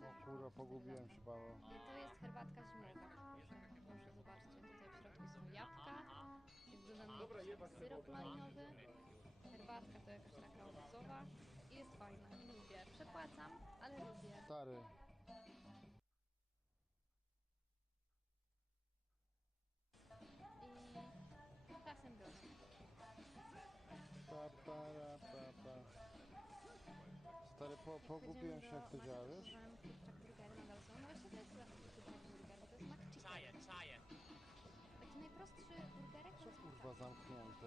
No kurwa, pogubiłem się, Paweł. To jest herbatka zimowa. Proszę, zobaczcie, tutaj w środku są jabłka, jest dodany syrop malinowy, herbatka to jakaś taka owocowa i jest fajna, lubię. Przepłacam, ale lubię. Stary. I czasem biorę. Stary, pogubiłem się, jak to działa, wiesz? Burgery nadal są. No właśnie to jest kurczak burger, bo to jest McChicken. Taki najprostszy burgerek. Co kurwa zamknięte?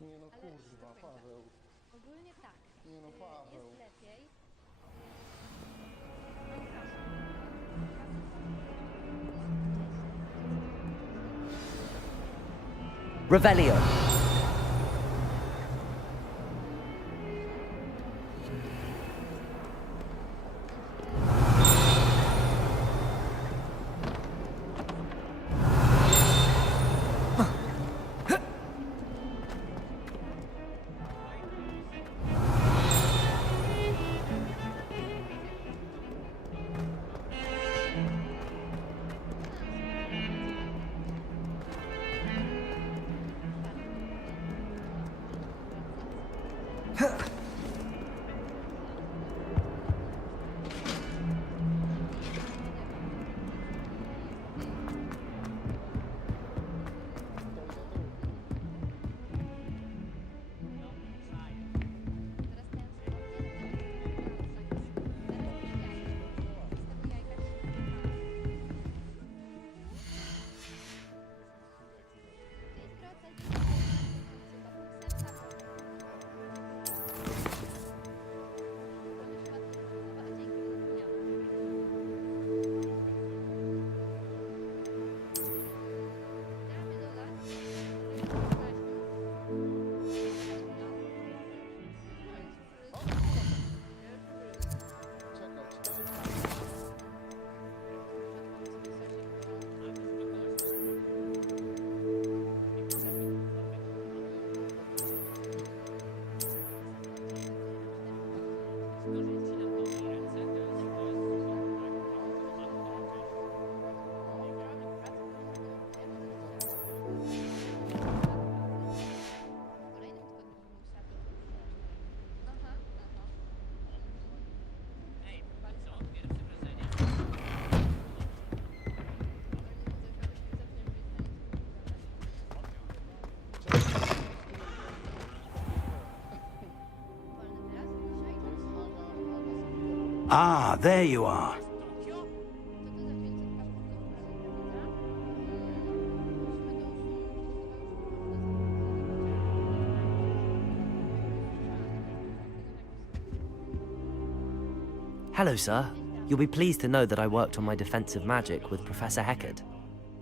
Nie no kurwa, Paweł. Ogólnie tak. Nie no, Paweł. Jest lepiej. Revelio. Ah, there you are. Hello, sir. You'll be pleased to know that I worked on my defensive magic with Professor Heckard.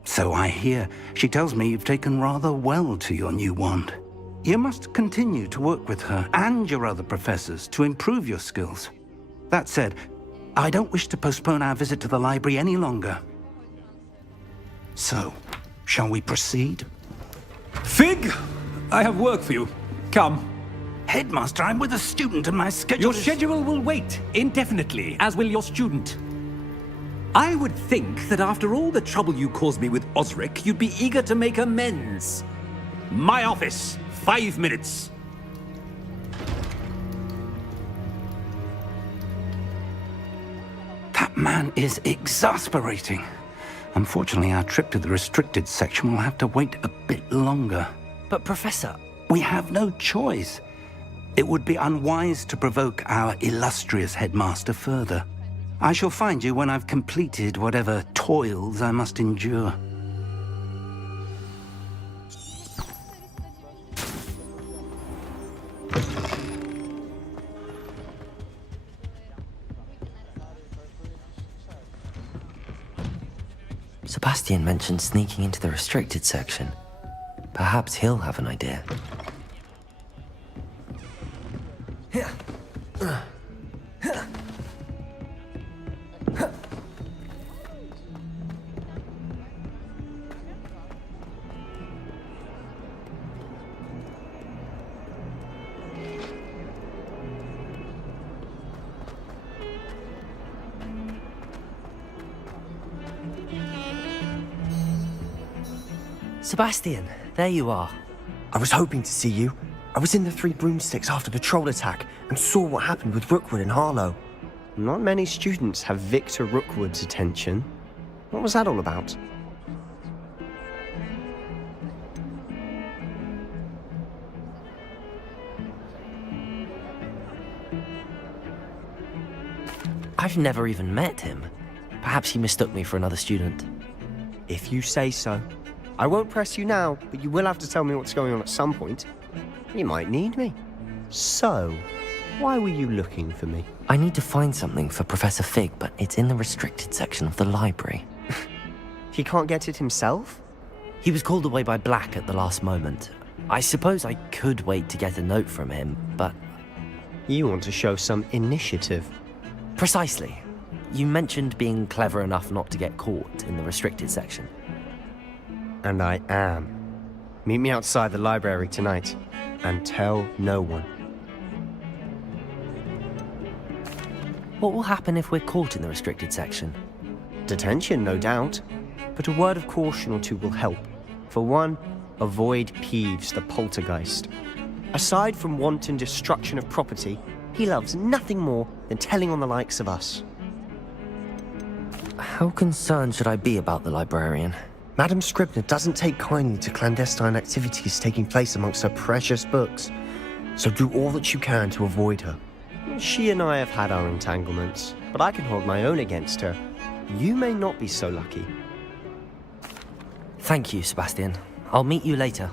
So I hear. She tells me you've taken rather well to your new wand. You must continue to work with her and your other professors to improve your skills. That said, I don't wish to postpone our visit to the library any longer. So, shall we proceed? Fig! I have work for you. Come. Headmaster, I'm with a student and my schedule Your is... schedule will wait indefinitely, as will your student. I would think that after all the trouble you caused me with Osric, you'd be eager to make amends. My office, 5 minutes. That man is exasperating. Unfortunately, our trip to the restricted section will have to wait a bit longer. But Professor, We have no choice. It would be unwise to provoke our illustrious headmaster further. I shall find you when I've completed whatever toils I must endure. Sebastian mentioned sneaking into the restricted section. Perhaps he'll have an idea. Sebastian, there you are. I was hoping to see you. I was in the Three Broomsticks after the troll attack and saw what happened with Rookwood and Harlow. Not many students have Victor Rookwood's attention. What was that all about? I've never even met him. Perhaps he mistook me for another student. If you say so. I won't press you now, but you will have to tell me what's going on at some point. You might need me. So, why were you looking for me? I need to find something for Professor Fig, but it's in the restricted section of the library. He can't get it himself? He was called away by Black at the last moment. I suppose I could wait to get a note from him, but... You want to show some initiative. Precisely. You mentioned being clever enough not to get caught in the restricted section. And I am. Meet me outside the library tonight, and tell no one. What will happen if we're caught in the restricted section? Detention, no doubt. But a word of caution or two will help. For one, avoid Peeves the poltergeist. Aside from wanton destruction of property, he loves nothing more than telling on the likes of us. How concerned should I be about the librarian? Madam Scribner doesn't take kindly to clandestine activities taking place amongst her precious books, so do all that you can to avoid her. She and I have had our entanglements, but I can hold my own against her. You may not be so lucky. Thank you, Sebastian. I'll meet you later.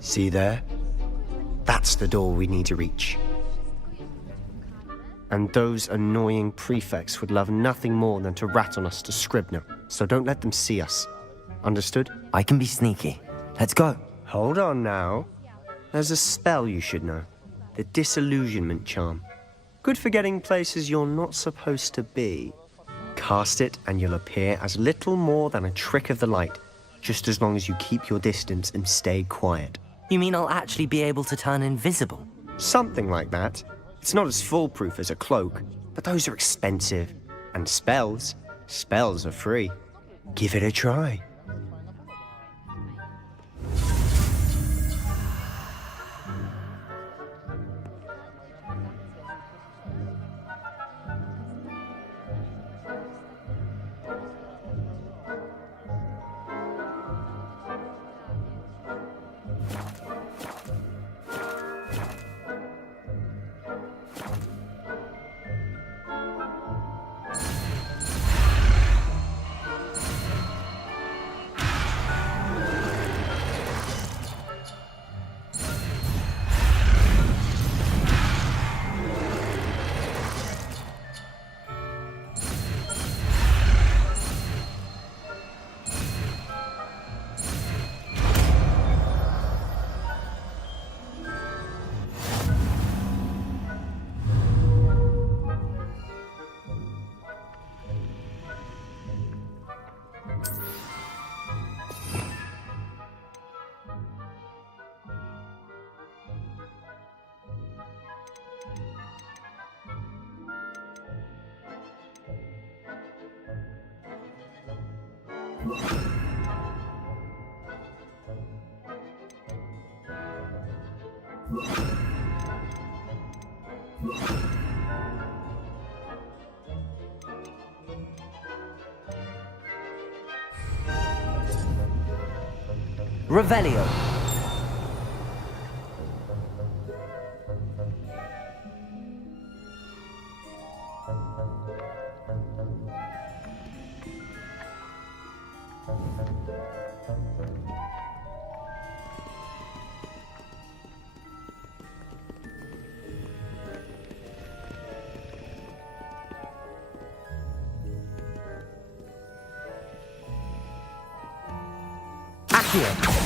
See there? That's the door we need to reach. And those annoying prefects would love nothing more than to rat on us to Scribner, so don't let them see us. Understood? I can be sneaky. Let's go. Hold on now. There's a spell you should know. The Disillusionment Charm. Good for getting places you're not supposed to be. Cast it and you'll appear as little more than a trick of the light, just as long as you keep your distance and stay quiet. You mean I'll actually be able to turn invisible? Something like that. It's not as foolproof as a cloak, but those are expensive. And spells are free. Give it a try. Revelio. Accio.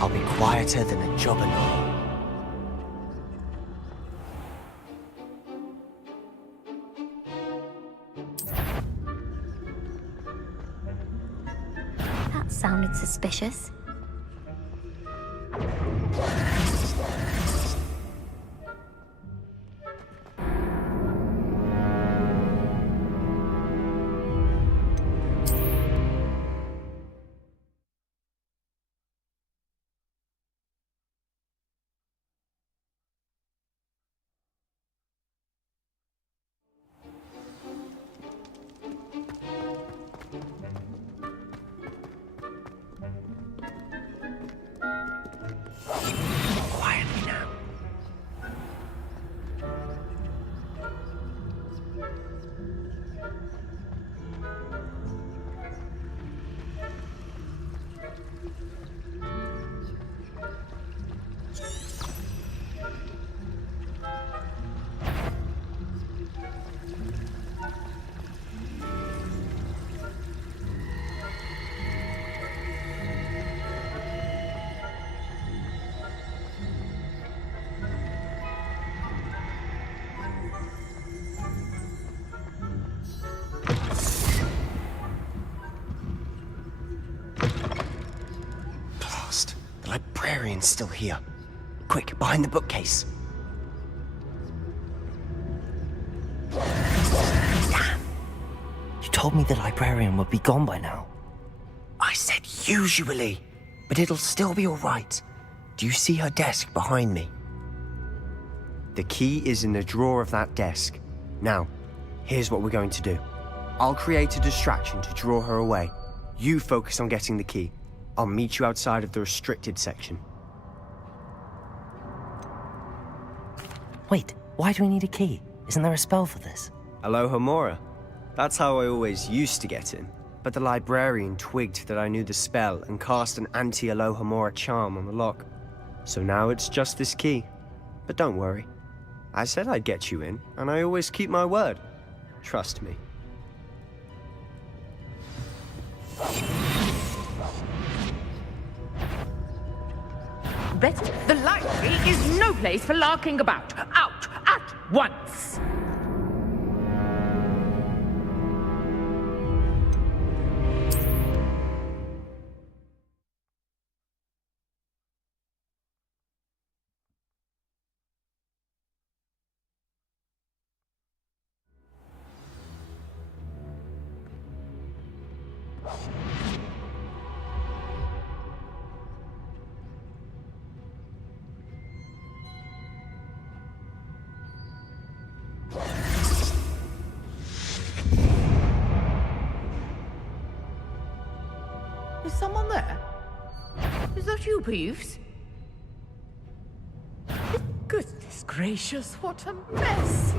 I'll be quieter than a jobberknoll. That sounded suspicious. Quietly now. Blast. The librarian's still here. Quick, behind the bookcase. Damn. You told me the librarian would be gone by now. I said usually, but it'll still be all right. Do you see her desk behind me? The key is in the drawer of that desk. Now, here's what we're going to do. I'll create a distraction to draw her away. You focus on getting the key. I'll meet you outside of the restricted section. Wait, why do we need a key? Isn't there a spell for this? Alohomora. That's how I always used to get in. But the librarian twigged that I knew the spell and cast an anti-Alohomora charm on the lock. So now it's just this key. But don't worry. I said I'd get you in, and I always keep my word. Trust me. Best, the library is no place for larking about. Out at once! Is someone there? Is that you, Peeves? Goodness gracious, what a mess!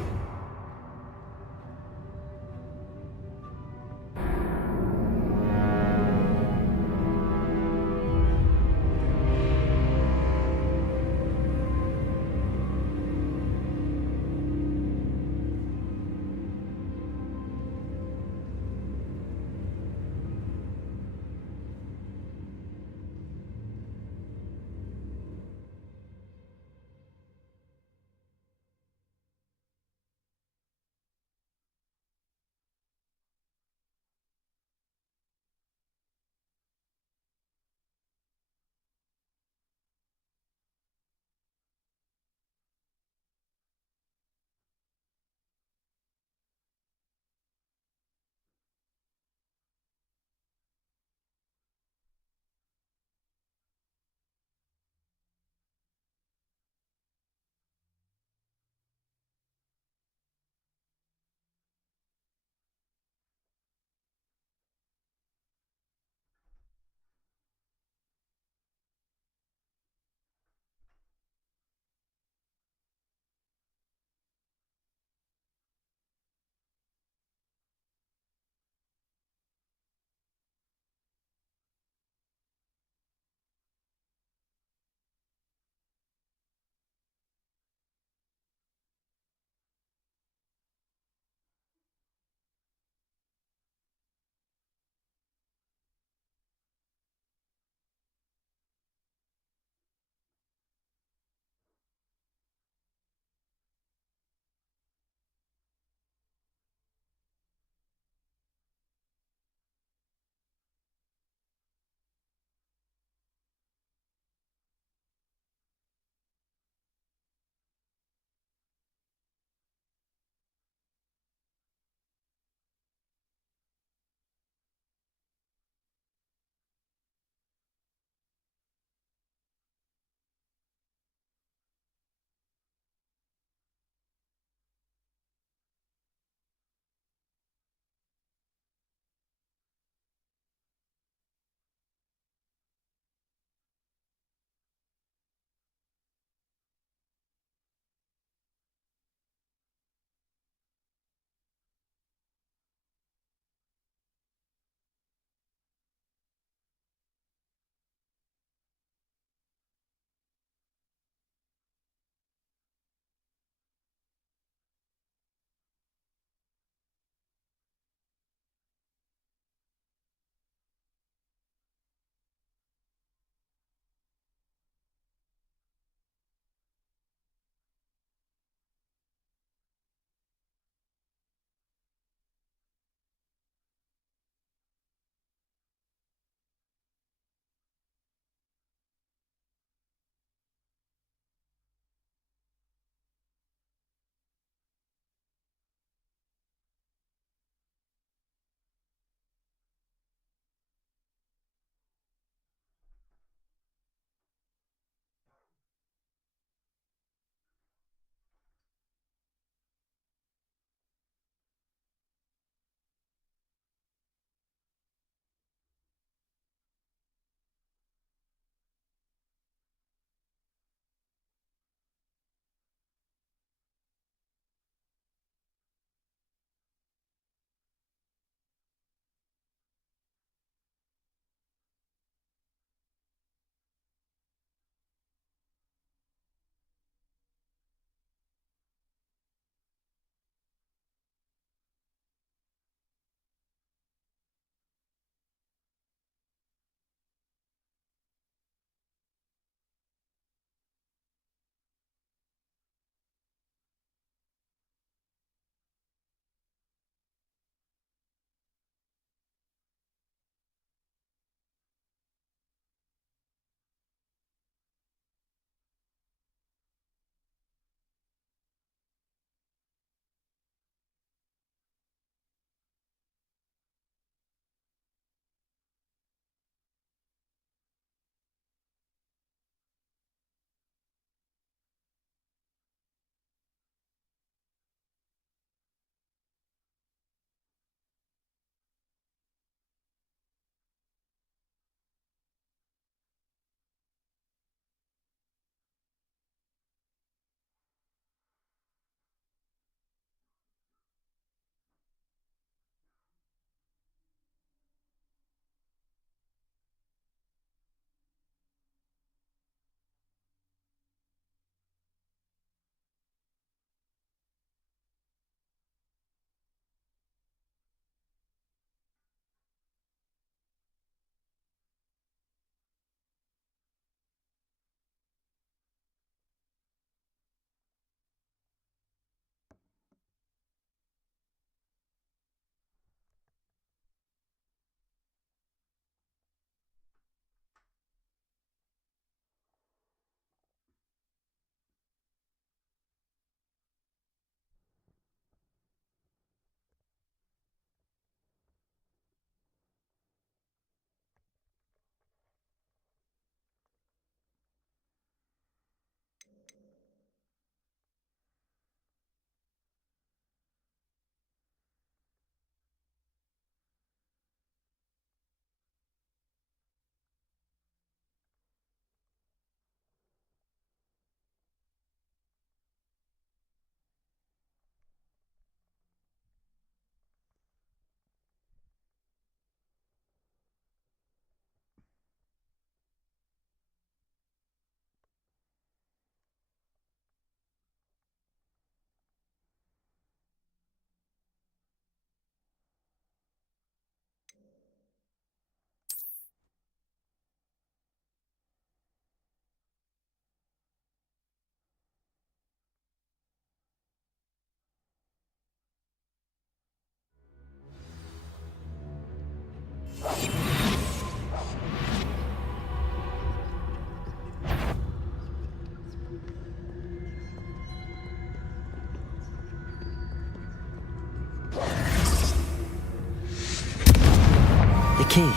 key.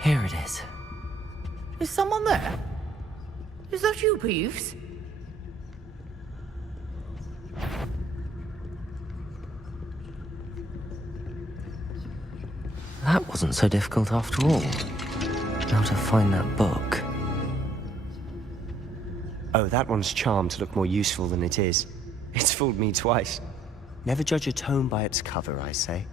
Here it is. Is someone there? Is that you, Peeves? That wasn't so difficult after all. How to find that book. Oh, that one's charmed to look more useful than it is. It's fooled me twice. Never judge a tome by its cover, I say.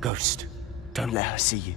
Ghost, don't let her see you.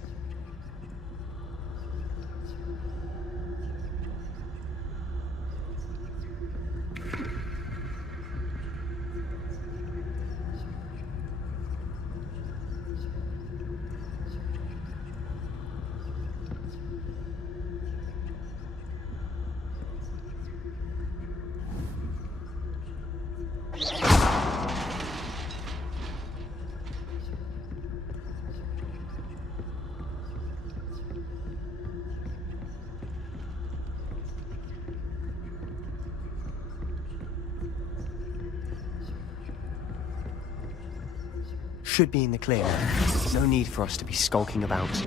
Should be in the clear now. No need for us to be skulking about.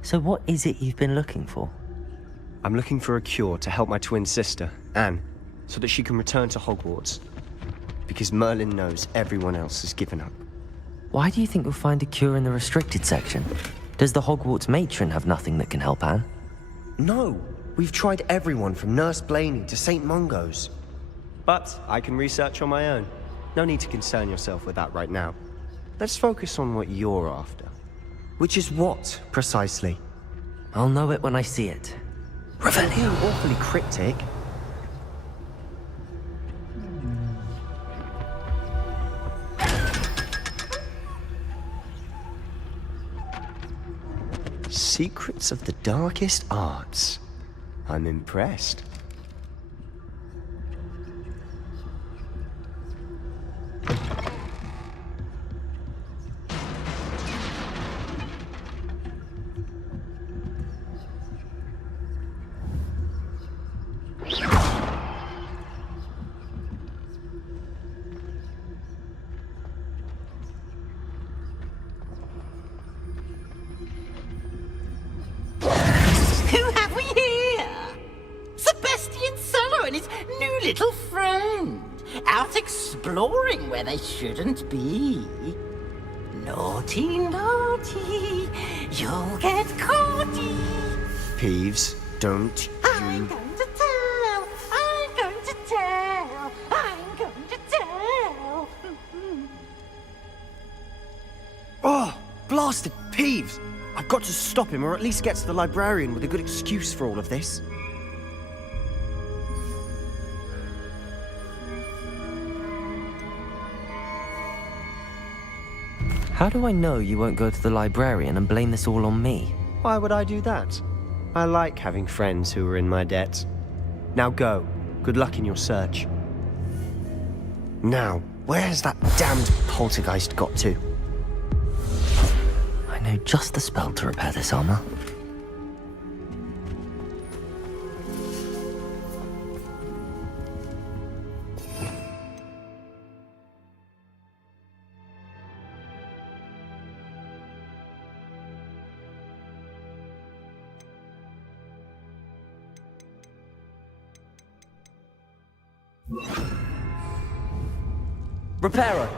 So what is it you've been looking for? I'm looking for a cure to help my twin sister, Anne, so that she can return to Hogwarts. Because Merlin knows everyone else has given up. Why do you think you'll find a cure in the restricted section? Does the Hogwarts matron have nothing that can help Anne? No! We've tried everyone from Nurse Blaney to St. Mungo's. But I can research on my own. No need to concern yourself with that right now. Let's focus on what you're after. Which is what, precisely? I'll know it when I see it. You're being awfully cryptic. Secrets of the darkest arts. I'm impressed. Who have we here? Sebastian Cello and his new little friend. Out exploring where they shouldn't be. Naughty, naughty, you'll get caughty. Peeves, don't I'm you... going to tell, I'm going to tell, I'm going to tell. Oh, blasted Peeves! I've got to stop him, or at least get to the librarian with a good excuse for all of this. How do I know you won't go to the librarian and blame this all on me? Why would I do that? I like having friends who are in my debt. Now go. Good luck in your search. Now, where has that damned poltergeist got to? I know just the spell to repair this armor. Reparo!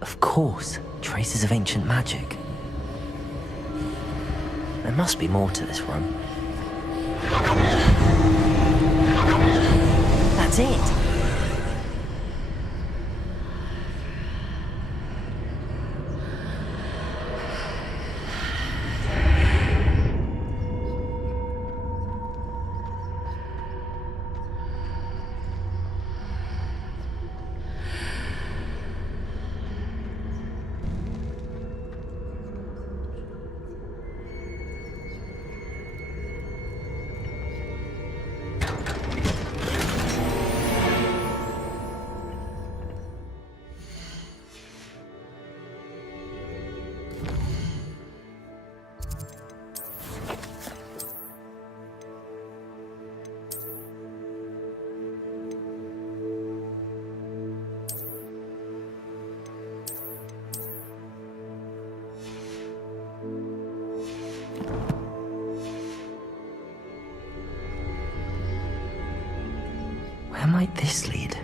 Of course, traces of ancient magic. There must be more to this room. That's it. Where might this lead?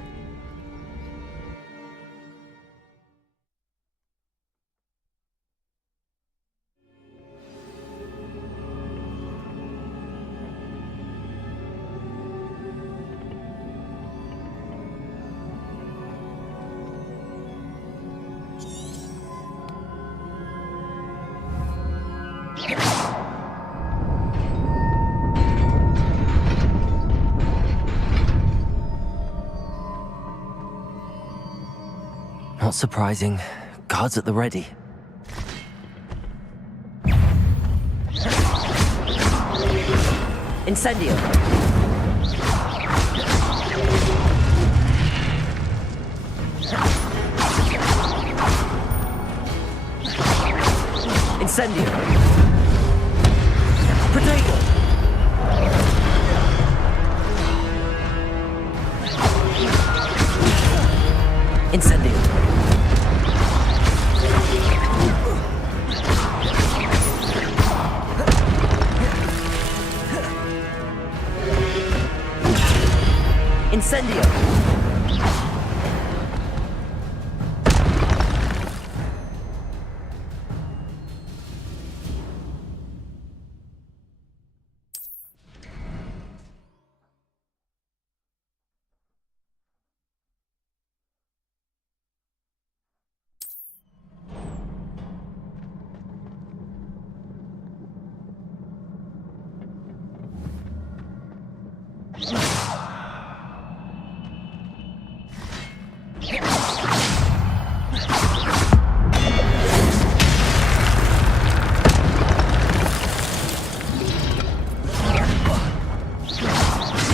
Not surprising. Guards at the ready. Incendio! Incendio! Protego! Incendio! Incendio!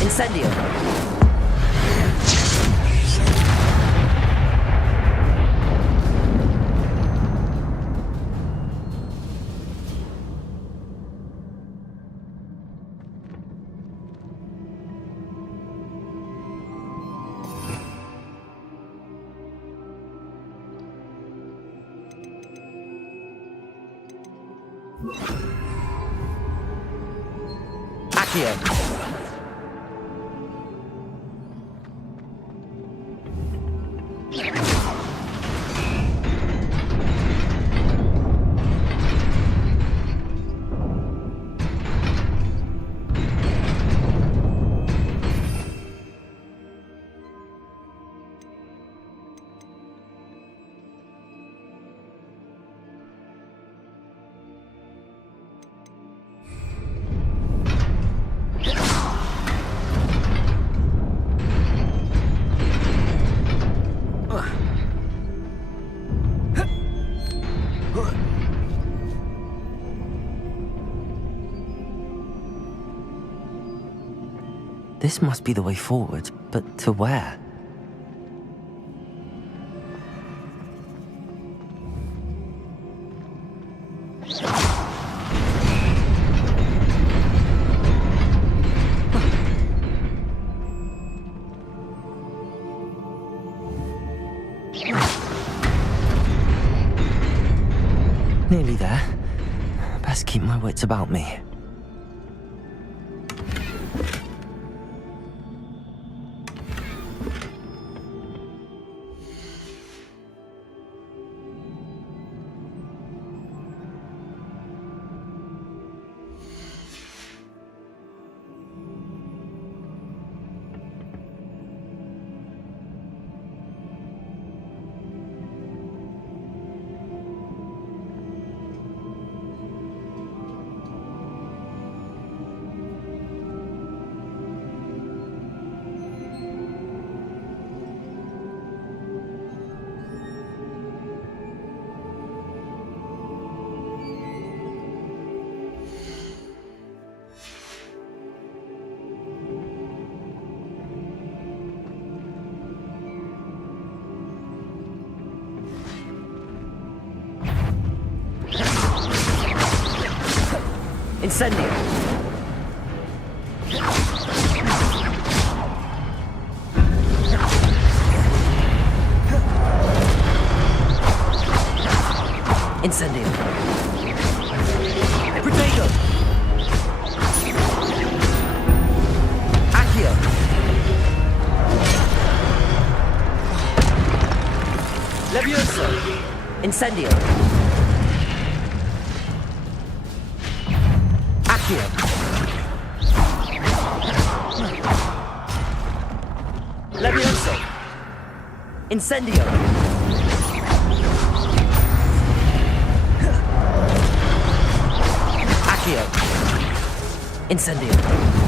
Incendio! Accio! This must be the way forward, but to where? Nearly there. Best keep my wits about me. Incendio. Incendio. Protego. Accio. Levioso. Incendio. Accio. Levioso. Incendio. Accio. Incendio.